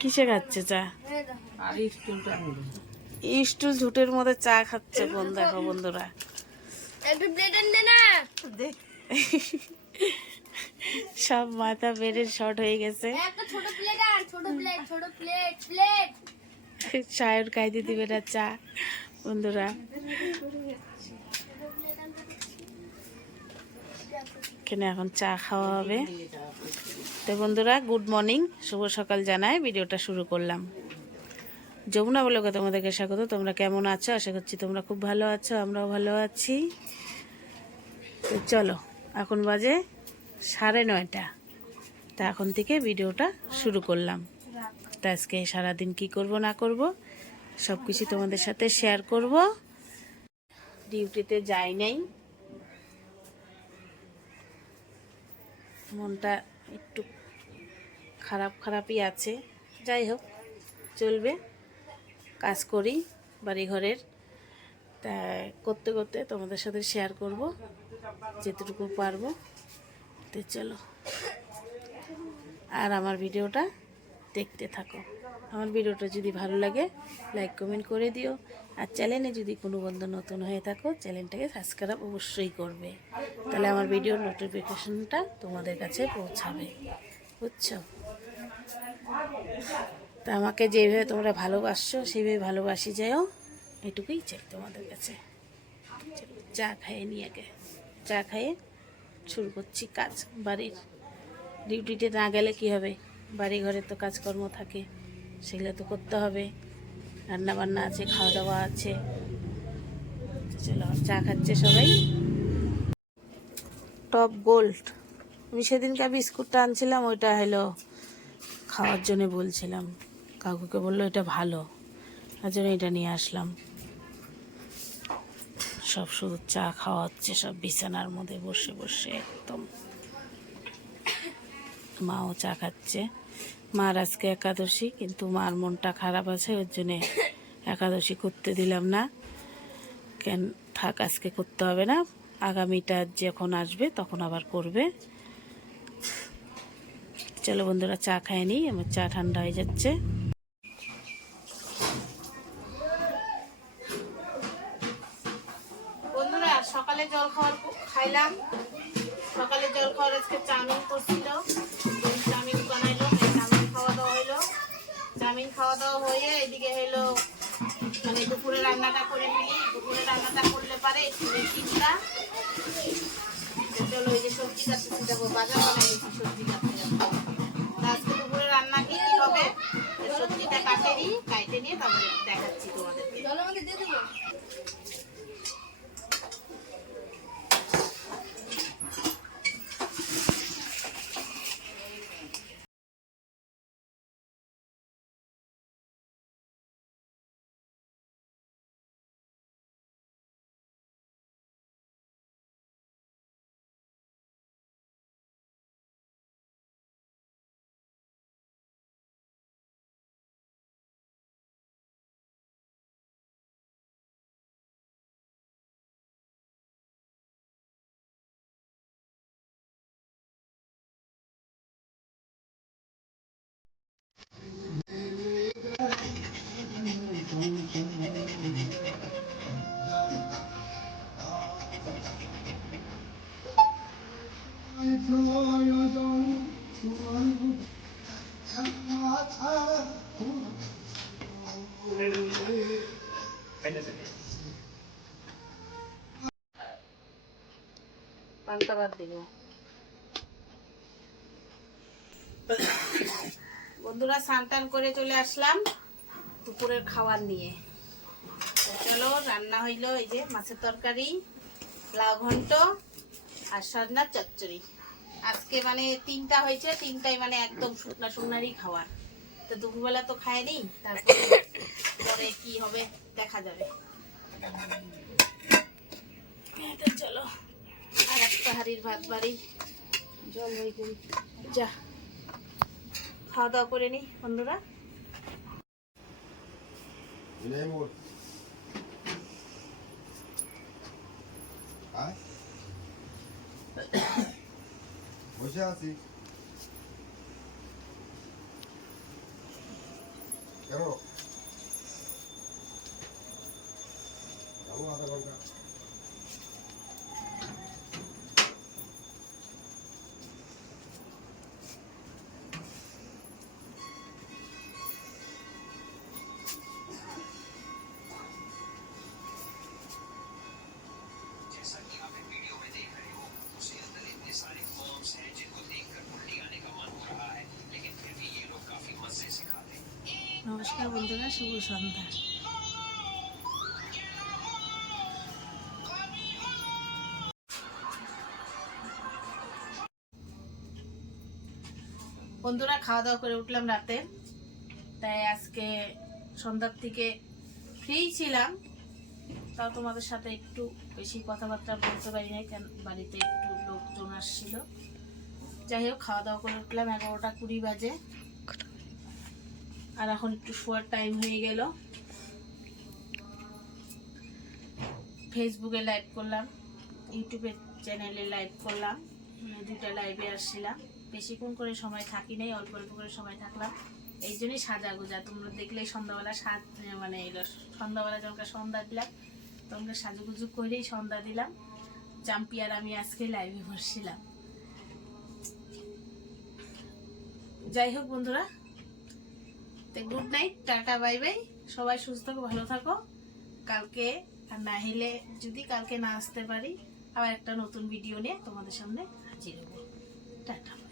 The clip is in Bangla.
কিসে খাচ্ছে চা? আর স্টুল ঝুটের মধ্যে চা খাচ্ছে বোন দেখো বন্ধুরা। একটু প্লেট আনবে না। সব মাথা বেড়ে শর্ট হয়ে গেছে। একটা ছোট প্লেট আন ছোট প্লেট ছোট প্লেট প্লেট চায়ের খাইতে দিবে না চা বন্ধুরা। এখানে এখন চা খাওয়া হবে। তো বন্ধুরা গুড মর্নিং শুভ সকাল জানায় ভিডিওটা শুরু করলাম। যমুনা বলোকে তোমাদেরকে স্বাগত। তোমরা কেমন আছো? আশা করছি তোমরা খুব ভালো আছো, আমরাও ভালো আছি। তো চলো, এখন বাজে সাড়ে নয়টা। তা এখন থেকে ভিডিওটা শুরু করলাম। তা আজকে সারাদিন কি করব, না করব সব কিছু তোমাদের সাথে শেয়ার করব। ডিউটিতে যাই নাই। মনটা একটু খারাপ, খারাপই আছে। যাই হোক, চলবে। কাজ করি বাড়ি ঘরের তা করতে করতে তোমাদের সাথে শেয়ার করব, যেটুকু পারব। তো চলো। আর আমার ভিডিওটা দেখতে থাকো। আমার ভিডিওটা যদি ভালো লাগে লাইক কমেন্ট করে দিও। আর চ্যানেলে যদি কোনো বন্ধু নতুন হয়ে থাকো চ্যানেলটাকে সাবস্ক্রাইব অবশ্যই করবে। তাহলে আমার ভিডিওর নোটিফিকেশনটা তোমাদের কাছে পৌঁছাবে। বুঝছ? তা আমাকে যেভাবে তোমরা ভালোবাসছো, সেভাবে ভালোবাসি যাও এটুকুই চাই তোমাদের কাছে। চা খাইয়ে নিয়ে আগে। চা খাইয়ে শুরু করছি কাজ, বাড়ির ডিউটিতে না গেলে কি হবে? বাড়ি ঘরে তো কাজকর্ম থাকে। সেগুলো তো করতে হবে। রান্না বান্না আছে খাওয়া দাওয়া আছে। চলো, চা খাচ্ছে সবাই। Top gold. আমি সেদিনকার বিস্কুটটা আনছিলাম, ওইটা হলো খাওয়ার জন্য বলছিলাম। কাকুকে বলল, এটা ভালো। তার জন্য এটা নিয়ে আসলাম। সব শুধু চা খাওয়া হচ্ছে সব বিছানার মধ্যে বসে বসে একদম। মাও চা খাচ্ছে। মার আজকে একাদশী, কিন্তু মার মনটা খারাপ আছে, ওর জন্যে একাদশী করতে দিলাম না। কেন থাক, আজকে করতে হবে না। আগামীটা যখন আসবে, তখন আবার করবে। চলো বন্ধুরা, চা খায় নি, আমার চা ঠান্ডা হয়ে যাচ্ছে। সকালে জল খাওয়ার খাইলাম। সকালে জল খাওয়ার আজকে চাউমিন করছিল। খাওয়া দাওয়া হয়ে এদিকে হইল মানে দুপুরে রান্নাটা করে নিলি দুপুরে রান্নাটা করলে পারে একটু চিন্তা চলো এই যে সবজি কাটতে দেখো বাজার বানাই গেছি সবজি কাটতে। আজকে দুপুরে রান্না কি কি হবে? সবজিটা কাটে নিই কাটে নিয়ে তারপরে দেখাচ্ছি তোমাদেরকে। দিয়ে দেবো। বন্ধুরা স্নান করে চলে আসলাম দুপুরের খাবার নিয়ে। চলো, রান্না হইল এই যে মাছের তরকারি, লাউ ঘন্ট আর সজনার চচ্চড়ি। আজকে মানে তিনটা হয়েছে, তিনটাই মানে একদম শুকনা শুকনারই খাবার। তো দুপুরবেলা তো খায়নি তারপরে পরে কি হবে দেখা যাবে। হাড়ির ভাত বাড়ি। জল হয়ে গেল। যা, খাওয়া দাওয়া করে নি বন্ধুরা। বসে আছি। কেন? নমস্কার বন্ধুরা, শুভ সন্ধ্যা। বন্ধুরা, খাওয়া দাওয়া করে উঠলাম রাতে। তাই আজকে সন্ধ্যার থেকে ফ্রি ছিলাম। তাও তোমাদের সাথে একটু বেশি কথাবার্তা বলতে পারি না কেন বাড়িতে একটু লোকজন আসছিল। যাই হোক, খাওয়া দাওয়া করে উঠলাম এগারোটা কুড়ি বাজে। আর এখন একটু শোয়ার টাইম হয়ে গেল। ফেসবুকে লাইভ করলাম ইউটিউবের চ্যানেলে লাইভ করলাম মানে দুটা লাইভে আসছিলাম। বেশিক্ষণ করে সময় থাকি নাই, অল্প অল্প করে সময় থাকলাম। এই জন্যই সাজা গোজা, তোমরা দেখলেই সন্ধ্যাবেলা সাজ মানে এলো সন্ধ্যাবেলা যখন সন্ধ্যা দিলাম, তোমরা সাজুগুজু করেই সন্ধ্যা দিলাম। জাম্পি আর আমি আজকে লাইভে বসছিলাম। যাই হোক বন্ধুরা তো good night, tata, bye bye. সবাই সুস্থ থাকো, ভালো থাকো। কালকে আর না হলে যদি কালকে না আসতে পারি, আবার একটা নতুন ভিডিও নিয়ে তোমাদের সামনে হাজির হব। টাটা।